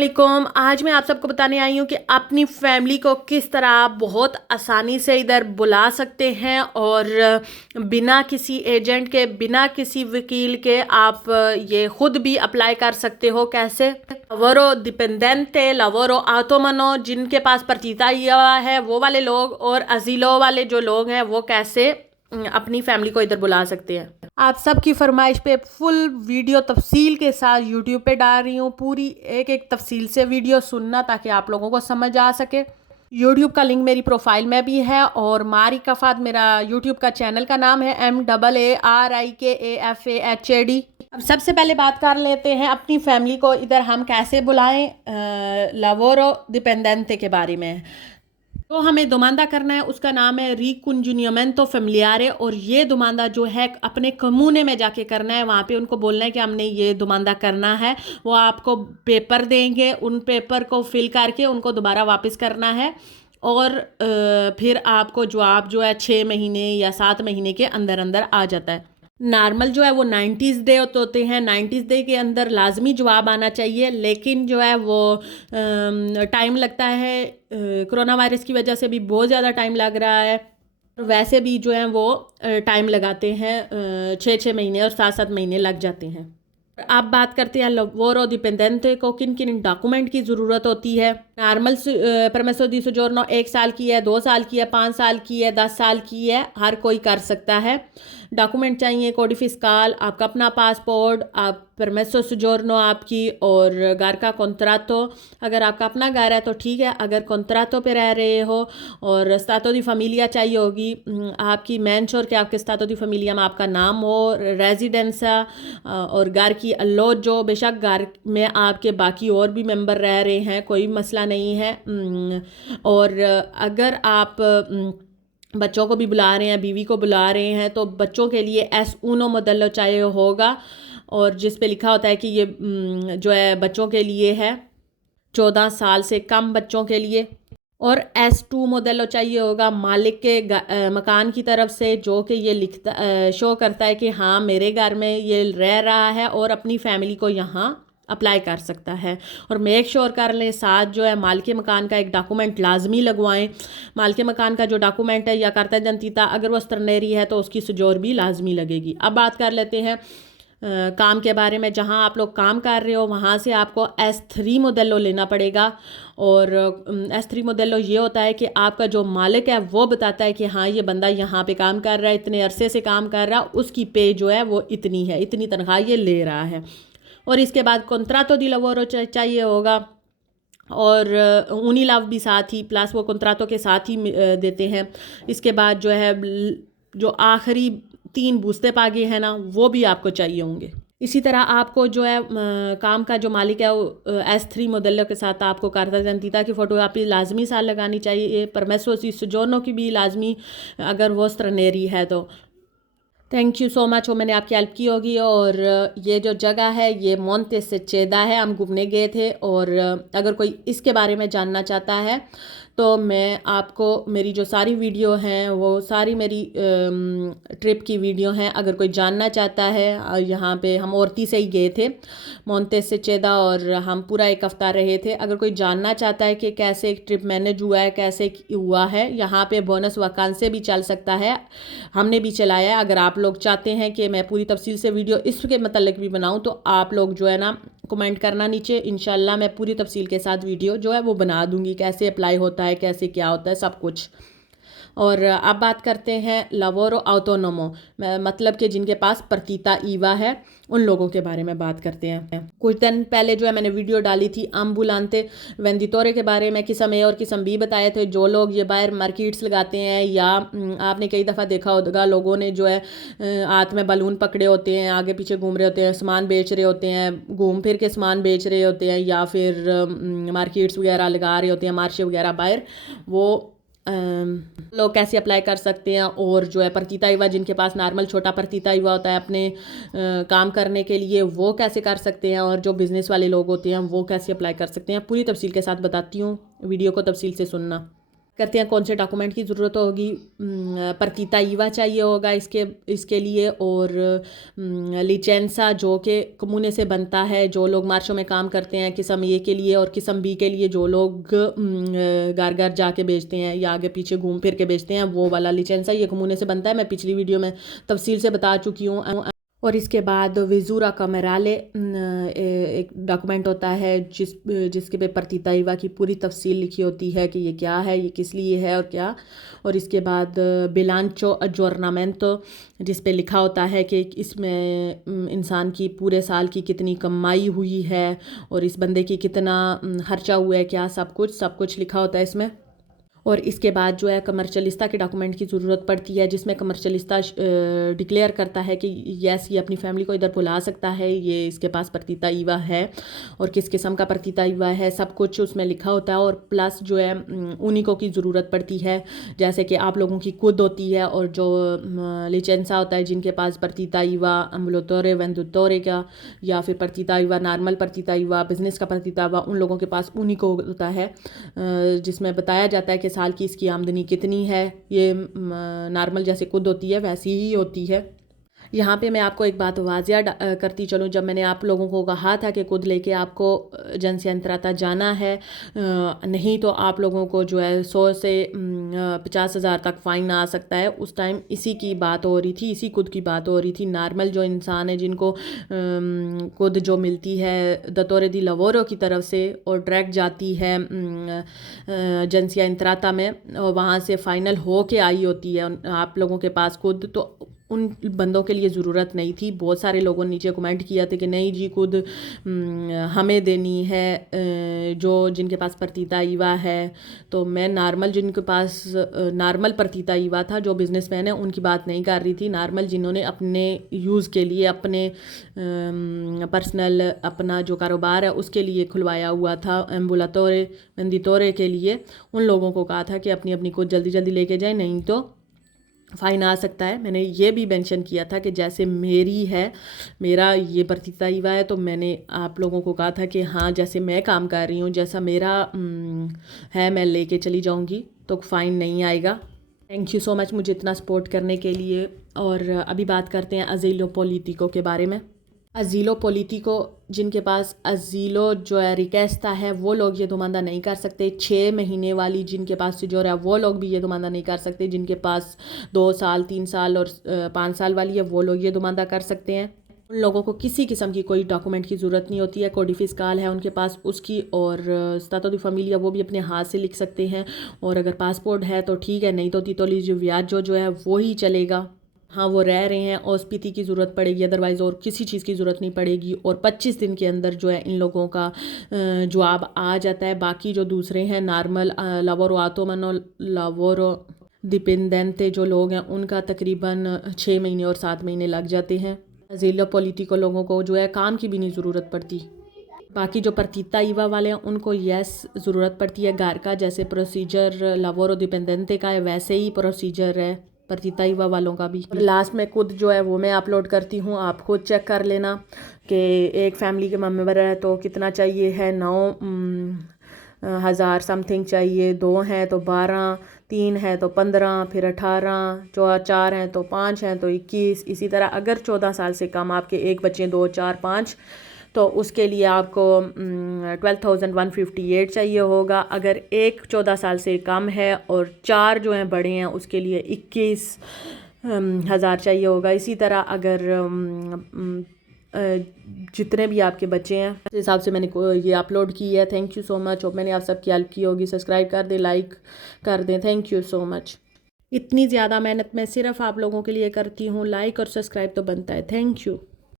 वालेकुम। आज मैं आप सबको बताने आई हूँ कि अपनी फैमिली को किस तरह आप बहुत आसानी से इधर बुला सकते हैं और बिना किसी एजेंट के, बिना किसी वकील के आप ये खुद भी अप्लाई कर सकते हो। कैसे? लवोरो डिपेंडेंटे, लवोरो ऑटोमनो, जिनके पास partita IVA है वो वाले लोग, और अजीलो वाले जो लोग हैं वो कैसे अपनी फैमिली को इधर बुला सकते हैं। आप सबकी फरमाइश पे फुल वीडियो तफसील के साथ यूट्यूब पे डाल रही हूँ। पूरी एक एक तफसील से वीडियो सुनना ताकि आप लोगों को समझ आ सके। यूट्यूब का लिंक मेरी प्रोफाइल में भी है और मारिका फात मेरा यूट्यूब का चैनल का नाम है MAARIKAFAHAD। अब सबसे पहले बात कर लेते हैं अपनी फैमिली को इधर हम कैसे बुलाएं लवोरो डिपेंडेंटे के बारे में। तो हमें दुमांदा करना है, उसका नाम है रिकुंजुनियमेंटो फेमिलियारे, और ये दुमांदा जो है अपने कमूने में जाके करना है। वहाँ पे उनको बोलना है कि हमने ये दुमांदा करना है। वो आपको पेपर देंगे, उन पेपर को फिल करके उनको दोबारा वापस करना है और फिर आपको जवाब जो है 6 महीने या 7 महीने के अंदर अंदर आ जाता है। नॉर्मल जो है वो 90 डे होते हैं। 90 डे के अंदर लाजमी जवाब आना चाहिए, लेकिन जो है वो टाइम लगता है। कोरोना वायरस की वजह से भी बहुत ज़्यादा टाइम लग रहा है। वैसे भी जो है वो टाइम लगाते हैं, 6-6 महीने और 7-7 महीने लग जाते हैं। अब बात करते हैं लवोरो डिपेंडेंटे को किन किन डॉक्यूमेंट की ज़रूरत होती है। नॉर्मल परमेसो दी सोजोर्नो 1 साल की है, 2 साल की है, 5 साल की है, 10 साल की है, हर कोई कर सकता है। डॉक्यूमेंट चाहिए कोडी फिस्काल, आपका अपना पासपोर्ट, आप परमेसो सोजोर्नो आपकी, और घर का कॉन्ट्रातो। अगर आपका अपना घर है तो ठीक है, अगर कॉन्ट्रातो पे रह रहे हो, और स्तातो दी फैमिलिया चाहिए होगी आपकी। मेन श्योर कि आपके स्तातो दी फैमिलिया में आपका नाम हो, रेजिडेंसा और घर की अल्लोज जो, बेशक घर में आपके बाकी और भी मेंबर रह रहे हैं, कोई मसला नहीं है। और अगर आप बच्चों को भी बुला रहे हैं, बीवी को बुला रहे हैं, तो बच्चों के लिए S1 मोडेलो चाहिए होगा, और जिस पे लिखा होता है कि ये जो है बच्चों के लिए है, 14 साल से कम बच्चों के लिए। और S2 मोडेलो चाहिए होगा मालिक के मकान की तरफ से, जो कि ये लिखता शो करता है कि हाँ मेरे घर में ये रह रहा है और अपनी फैमिली को यहाँ अप्लाई कर सकता है। और मेक श्योर कर लें साथ जो है मालिक मकान का एक डॉक्यूमेंट लाजमी लगवाएं। मालिक मकान का जो डॉक्यूमेंट है या करता जनतीता, अगर वो स्टर्नेरी है तो उसकी सजोर भी लाजमी लगेगी। अब बात कर लेते हैं काम के बारे में। जहां आप लोग काम कर रहे हो वहां से आपको S3 मोडेलो लेना पड़ेगा। और S3 मोडेलो ये होता है कि आपका जो मालिक है वो बताता है कि हाँ ये बंदा यहाँ पे काम कर रहा है, इतने अरसे से काम कर रहा है, उसकी पे जो है वो इतनी है, इतनी तनख्वाह ये ले रहा है। और इसके बाद कॉन्ट्रातो दी लवोरो चाहिए होगा, और यूनिलाव भी साथ ही, प्लस वो कॉन्ट्रातो के साथ ही देते हैं। इसके बाद जो है जो आखिरी 3 बूस्ते पागे हैं ना, वो भी आपको चाहिए होंगे। इसी तरह आपको जो है काम का जो मालिक है वो S3 मोडेलो के साथ आपको कार्ता जनतीता की फ़ोटो आपकी लाजमी साल लगानी चाहिए। परमेसो सी सोजोर्नो की भी लाजमी, अगर वो स्ट्रेनेरी है तो। थैंक यू सो मच, वो मैंने आपकी हेल्प की होगी। और ये जो जगह है ये मोंटे से चेदा है, हम घूमने गए थे। और अगर कोई इसके बारे में जानना चाहता है तो मैं आपको, मेरी जो सारी वीडियो हैं वो सारी मेरी ट्रिप की वीडियो हैं। अगर कोई जानना चाहता है, यहाँ पे हम औरती से ही गए थे मोंटे से चेदा, और हम पूरा 1 हफ्ता रहे थे। अगर कोई जानना चाहता है कि कैसे एक ट्रिप मैनेज हुआ है, कैसे हुआ है, यहाँ पे बोनस वैकेंसी भी चल सकता है, हमने भी चलाया है। अगर आप लोग चाहते हैं कि मैं पूरी तफसील से वीडियो इसके मतलब भी बनाऊँ तो आप लोग जो है ना कमेंट करना नीचे, इंशाल्लाह मैं पूरी तफसील के साथ वीडियो जो है वो बना दूंगी, कैसे अप्लाई होता है, कैसे क्या होता है, सब कुछ। और अब बात करते हैं लवोरो ऑटोनोमो, मतलब कि जिनके पास partita IVA है, उन लोगों के बारे में बात करते हैं। कुछ दिन पहले जो है मैंने वीडियो डाली थी अम्बुलांते वेंडितोरे के बारे में, किस्म ए और किस्म बी बताए थे। जो लोग ये बाहर मार्केट्स लगाते हैं, या आपने कई दफ़ा देखा होगा लोगों ने जो है हाथ में बलून पकड़े होते हैं, आगे पीछे घूम रहे होते हैं, सामान बेच रहे होते हैं, घूम फिर के सामान बेच रहे होते हैं, या फिर मार्केट्स वगैरह लगा रहे होते हैं, मार्शे वगैरह बाहर, वो लोग कैसे अप्लाई कर सकते हैं। और जो है partita IVA, जिनके पास नॉर्मल छोटा partita IVA होता है अपने काम करने के लिए, वो कैसे कर सकते हैं। और जो बिज़नेस वाले लोग होते हैं वो कैसे अप्लाई कर सकते हैं, पूरी तफसील के साथ बताती हूँ, वीडियो को तफसील से सुनना। करते हैं कौन से डॉक्यूमेंट की ज़रूरत होगी। प्रतीता ईवा चाहिए होगा इसके लिए, और लिचेंसा जो कि कमूने से बनता है, जो लोग मार्शों में काम करते हैं किस्म ए के लिए, और किस्म बी के लिए जो लोग घर घर जाके बेचते हैं या आगे पीछे घूम फिर के बेचते हैं, वो वाला लिचेंसा ये कमूने से बनता है। मैं पिछली वीडियो में तफसील से बता चुकी हूँ। और इसके बाद विजूरा कमराले एक डॉक्यूमेंट होता है जिसके पे प्रतीता ईवा की पूरी तफसील लिखी होती है कि ये क्या है, ये किस लिए है और क्या। और इसके बाद बिलांचो अजोर्नामेंटो, जिस पे लिखा होता है कि इसमें इंसान की पूरे साल की कितनी कमाई हुई है और इस बंदे की कितना खर्चा हुआ है, क्या सब कुछ लिखा होता है इसमें। और इसके बाद जो है कमर्शलिस्ता के डॉक्यूमेंट की ज़रूरत पड़ती है, जिसमें कमर्शलिस्ता डिक्लेयर करता है कि यस ये अपनी फैमिली को इधर बुला सकता है, ये इसके पास प्रतीता ईवा है और किस किस्म का प्रतीता ईवा है, सब कुछ उसमें लिखा होता है। और प्लस जो है उन्हीं की ज़रूरत पड़ती है, जैसे कि आप लोगों की खुद होती है, और जो लिचेंसा होता है जिनके पास प्रतीता ईवा अम्बुलातोरे वेंदुतोरे का, या फिर प्रतीता ईवा नॉर्मल प्रतीता ईवा बिज़नेस का प्रतीता ईवा, उन लोगों के पास उन्हीं को होता है, जिसमें बताया जाता है कि साल की इसकी आमदनी कितनी है। ये नॉर्मल जैसे खुद होती है वैसी ही होती है। यहाँ पे मैं आपको एक बात वाजिया करती चलूँ, जब मैंने आप लोगों को कहा था कि खुद लेके आपको जनसंत्राता जाना है, नहीं तो आप लोगों को जो है 100 से 50,000 तक फ़ाइन आ सकता है, उस टाइम इसी की बात हो रही थी, इसी खुद की बात हो रही थी। नॉर्मल जो इंसान है जिनको खुद जो मिलती है दतोरे दी लवोरो की तरफ से और डायरेक्ट जाती है जनसंत्राता में, और वहाँ से फ़ाइनल हो के आई होती है आप लोगों के पास खुद, तो उन बंदों के लिए ज़रूरत नहीं थी। बहुत सारे लोगों ने नीचे कमेंट किया था कि नहीं जी खुद हमें देनी है जो जिनके पास प्रतीता ईवा है। तो मैं नॉर्मल जिनके पास नॉर्मल प्रतीता ईवा था, जो बिज़नेसमैन है, उनकी बात नहीं कर रही थी। नॉर्मल जिन्होंने अपने यूज़ के लिए, अपने पर्सनल अपना जो कारोबार है उसके लिए खुलवाया हुआ था, एम्बुलातोरे वेंदितोरे के लिए, उन लोगों को कहा था कि अपनी अपनी को जल्दी जल्दी लेके जाए, नहीं तो फ़ाइन आ सकता है। मैंने ये भी मेंशन किया था कि जैसे मेरा ये प्रतीता ईवा है, तो मैंने आप लोगों को कहा था कि हाँ जैसे मैं काम कर रही हूँ, जैसा मेरा है मैं लेके चली जाऊँगी तो फ़ाइन नहीं आएगा। थैंक यू सो मच मुझे इतना सपोर्ट करने के लिए। और अभी बात करते हैं अजीलो पॉलिटिको के बारे में। अजीलो पॉलिटिको जिनके पास अजीलो जो है रिक्वेस्टा है, वो लोग ये दुमानदा नहीं कर सकते। 6 महीने वाली जिनके पास जो है वो लोग भी ये दुमानदा नहीं कर सकते। जिनके पास 2 साल 3 साल और 5 साल वाली है, वो लोग ये दुमानदा कर सकते हैं। उन लोगों को किसी किस्म की कोई डॉक्यूमेंट की ज़रूरत नहीं होती है। कोडी फिस्काल है उनके पास, उसकी, और स्टातो दी फैमिलिया वो भी अपने हाथ से लिख सकते हैं। और अगर पासपोर्ट है तो ठीक है, नहीं तो तितोली जो व्याज जो है वो ही चलेगा। हाँ वो रह रहे हैं, ओस्पीटी की ज़रूरत पड़ेगी, अदरवाइज़ और किसी चीज़ की ज़रूरत नहीं पड़ेगी। और 25 दिन के अंदर जो है इन लोगों का जवाब आ जाता है। बाकी जो दूसरे हैं नॉर्मल लावोरो आतोमनो लावोरो डिपेंडेंटे जो लोग हैं, उनका तकरीबन 6 महीने और 7 महीने लग जाते हैं। अजीलो पॉलिटिको लोगों को जो है काम की भी नहीं ज़रूरत पड़ती। बाकी जो प्रतीता ईवा वाले हैं उनको यस ज़रूरत पड़ती है घर का, जैसे प्रोसीजर लावोरो डिपेंडेंटे का है वैसे ही प्रोसीजर है प्रतीता ईवा वालों का भी। लास्ट में खुद जो है वो मैं अपलोड करती हूँ, आप खुद चेक कर लेना कि एक फैमिली के मेम्बर है तो कितना चाहिए है। 9,000 समथिंग चाहिए, 2 हैं तो 12, 3 है तो 15, फिर 18, 4 हैं तो 5 हैं तो 21। इसी तरह अगर 14 साल से कम आपके एक बच्चे 2, 4, 5, तो उसके लिए आपको 12,158 चाहिए होगा। अगर एक 14 साल से कम है और 4 जो हैं बड़े हैं, उसके लिए 21,000 चाहिए होगा। इसी तरह अगर जितने भी आपके बच्चे हैं उस हिसाब से मैंने ये अपलोड की है। Thank you so much. और मैंने आप सबकी हेल्प की होगी। सब्सक्राइब कर दें, लाइक कर दें। Thank you so much. इतनी ज़्यादा मेहनत मैं सिर्फ आप लोगों के लिए करती हूँ, लाइक और सब्सक्राइब तो बनता है। Thank you.